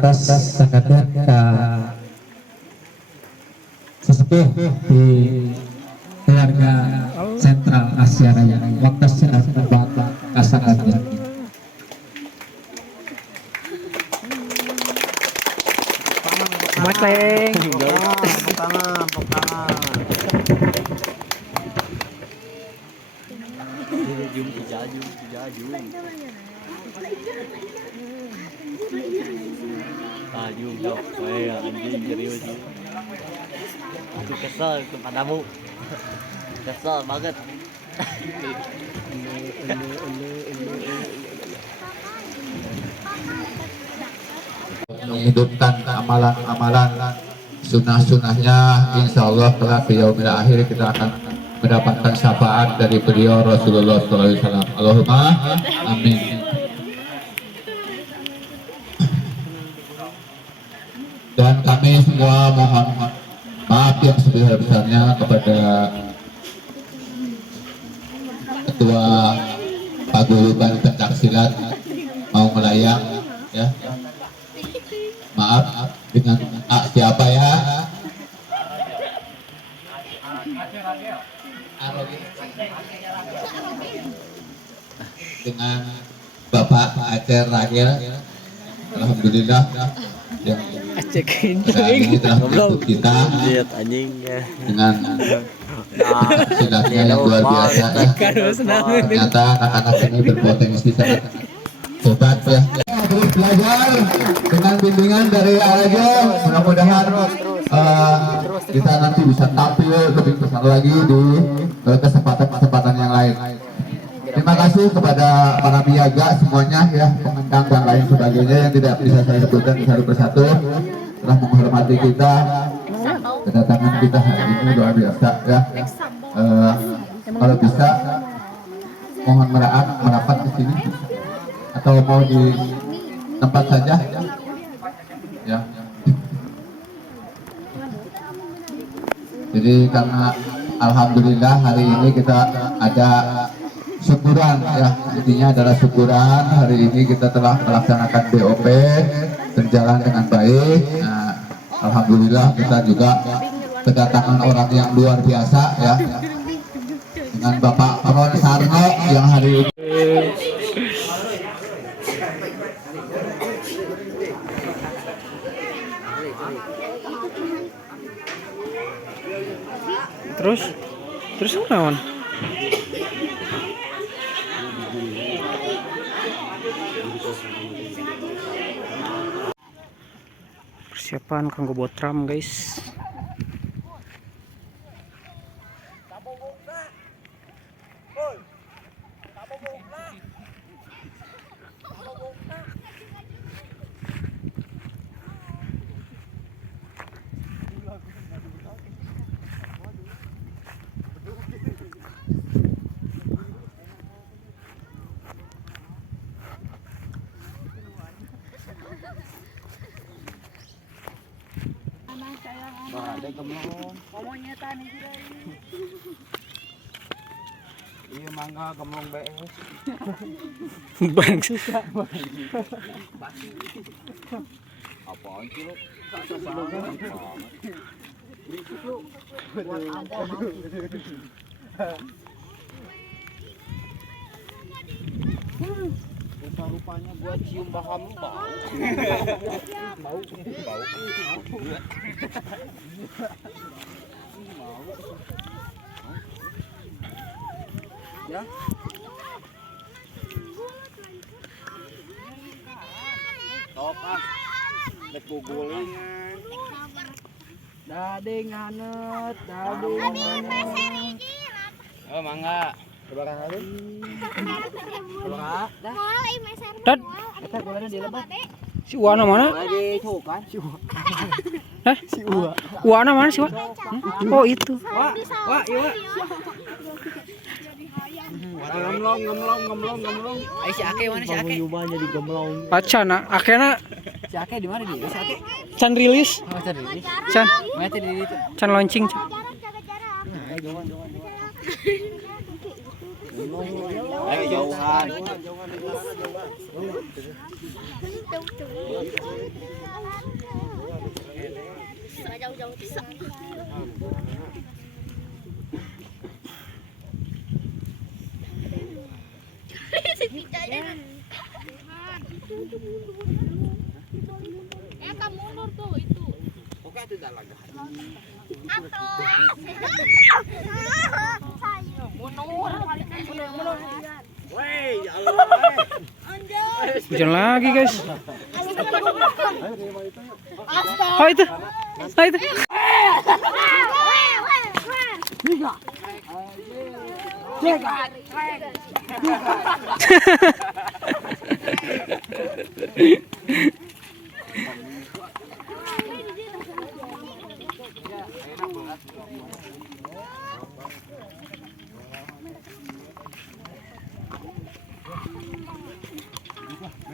kantos sakaten ka sesepuh di keluarga Sentral Asia Raya. Waktu saya Bapak Kasanggan. Makleng. Tangan. Jum dong, anjing serius sih. Aku kesel kepadamu, kesel banget. Menghidupkan amalan-amalan sunnah-sunnahnya, insya Allah kelak di yaumil akhir kita akan mendapatkan syafaat dari beliau Rasulullah SAW. Allahumma amin. Dan kami semua mohon maaf yang sebesar-besarnya kepada Ketua Paguyuban Pencaksilat mau melayang, ya. Maaf dengan siapa ya? Dengan Bapak Aceh Ragil. Alhamdulillah yang ini telah membantu kita dengan silatnya yang luar biasa ya. Ternyata anak-anak ini berpotensi sangat hebat ya. Terus belajar dengan bimbingan dari Arajo, mudah-mudahan kita nanti bisa tampil lebih besar lagi di kesempatan-kesempatan yang lain. Terima kasih kepada para piaga semuanya ya, pengendang dan lain sebagainya yang tidak bisa saya sebutkan satu persatu telah menghormati kita. Kedatangan kita hari ini luar biasa ya. Kalau bisa mohon merapat ke sini atau mau di tempat saja ya. Jadi karena alhamdulillah hari ini kita ada syukuran ya, intinya adalah syukuran hari ini kita telah melaksanakan BOP berjalan dengan baik. Nah, alhamdulillah kita juga kedatangan orang yang luar biasa ya, dengan Bapak Ron Sarno yang hari ini terus naon? Persiapan kanggo botram guys. Ngomongnya tani iya mangga gemlong BS Bang apaan sih lo rupanya gua cium baham lu bau ya sok dek gugulan dading hanet oh mangga sebarang halus dah Dad, eta gulana dilebat si Uwana mana? lagi cokan si Hah? Si Uwana mana sih, Wak? Oh itu. Wak, iya. Gemlong. Ai si Ake mana si Ake? Nyubanya di gemlong. Acana, akena Si Ake di mana dia? Si Ake. can rilis. Oh, tadi. Can Mana tadi itu? can launching. Can. Ayo jauhan. Jauh-jauh bisa. Kamu mundur tuh itu. Oke tidak lagi. Hujan lagi guys. Oh itu. Oh itu.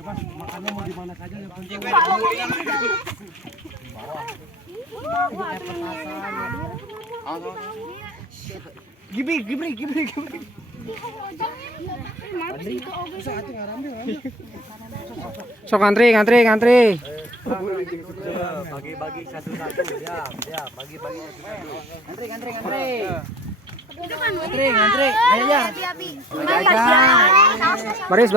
Makannya mau di mana saja yang penting. Gibri. Sok ngantri. Bagi-bagi satu-satu. Ya, bagi-bagi satu-satu. Ngantri. Ngantri. Ayo ya. Baris.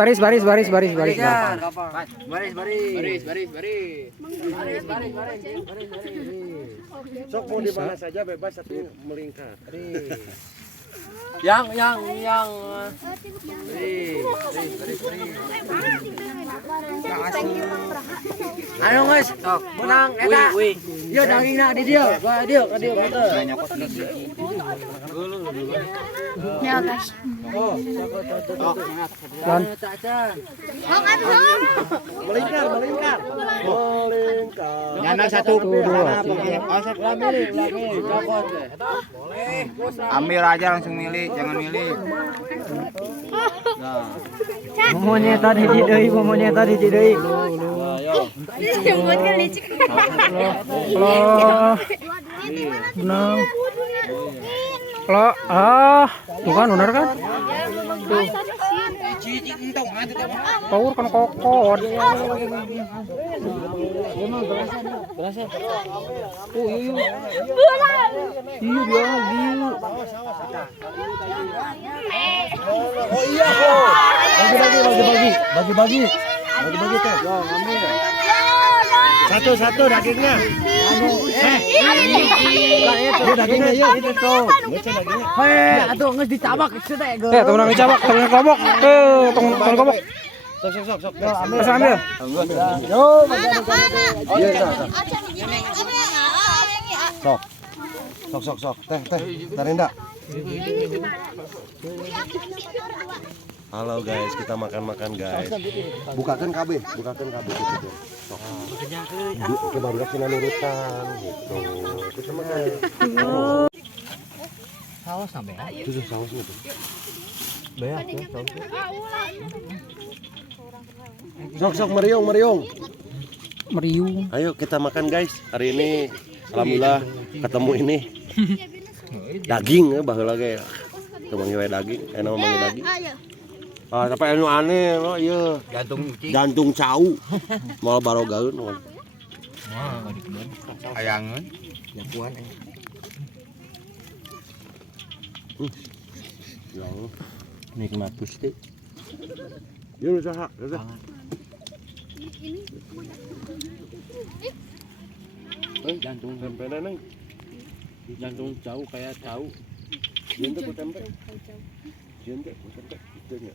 Sok mau di mana saja bebas satu melingkar. Yang. Ayo guys, sok menang eta. Yo dagingna di dia. Gua dia betul. Ya guys. Oh, Dan melingkar. Nyana satu. Ambil aja langsung milih, jangan milih. Momonya tadi di deui. Buat kali cik. menang. Kalau tuh kan benar kan? Tuh. Power kan kokot. Berasa. Oh iya. Iya dia lagi. Oh iya. Bagi-bagi teh. Yo, ambil. Satu dagingnya. Itu dagingnya ya itu tuh. Atuh geus dicabak teh. Temen dicabak, temen kobok. Temen kobok. Sok. Yo, ambil. Yo, Sok. Teh. Tarinda. Halo guys, kita makan guys. Bukakan KB gitu. Sok. Ke baru kena nurutan gitu. Kita makan. Saus sampai ya? Itu saus itu. Beak ya, saus. Sok meriung. Meriung. Ayo kita makan guys. Hari ini alhamdulillah ketemu ini. Daging ya baheula ge. Temangi we daging, enak manggil daging. Tapi anu aneh lo ieu. Jantung cau. Moal barogaeun. Ayangan. Japuan Ya Allah. Nikmat Gusti. Yuk usaha. Jantung tempe neng. Jantung cau kayak cau. Jentek ku tempe. Itu nya.